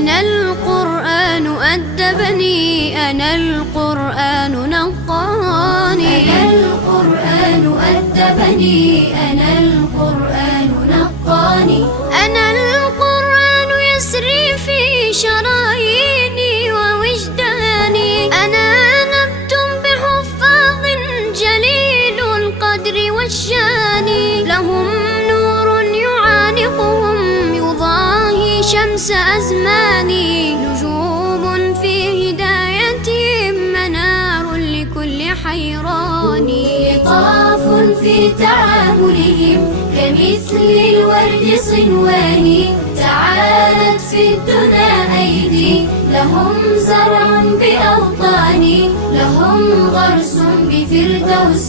أنا القرآن أدبني، أنا القرآن نقاني. أنا القرآن أدبني، أنا القرآن نقاني. أنا القرآن يسري في شراييني ووجداني. أنا نبت بحفاظ جليل القدر والشان، لهم نور يعانقهم يضاهي شمس أزماني، نجوم في هدايتهم منار لكل حيران. لطاف في تعاملهم كمثل الورد صنوان، تعالت في الدنا أيدي لهم زرع بأوطان، لهم غرس بفردوس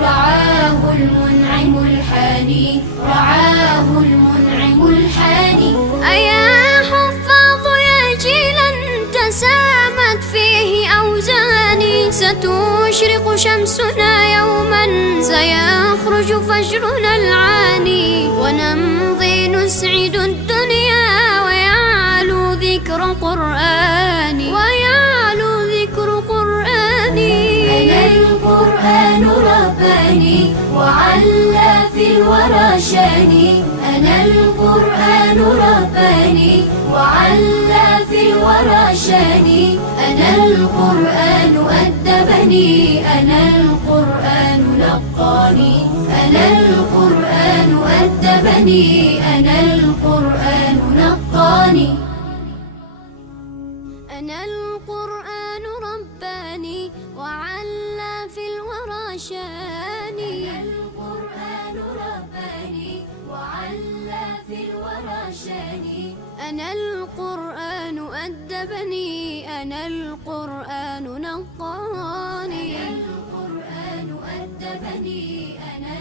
رعاه المنعم الحاني، رعاه المنعم الحاني. أيا حفاظ يا جيلا تسامت فيه أوزاني، ستشرق شمسنا يوما سيخرج فجرنا العاني، ونمضي نسعد الدنيا ويعلو ذكر قرآني، ويعلو ذكر قرآني. أنا القرآن رباني وعلى في الورى شاني، أنا القرآن رباني وعلى في الورى شاني. أنا القرآن أدبني، أنا القرآن نقاني. أنا القرآن أدبني، أنا القرآن نقاني. أنا القرآن رباني وعلى في الورى شاني. أنا القرآن رباني وعلى في الورى شاني. أنا القرآن أدبني، أنا القرآن نقاني. أنا القرآن أدبني، أنا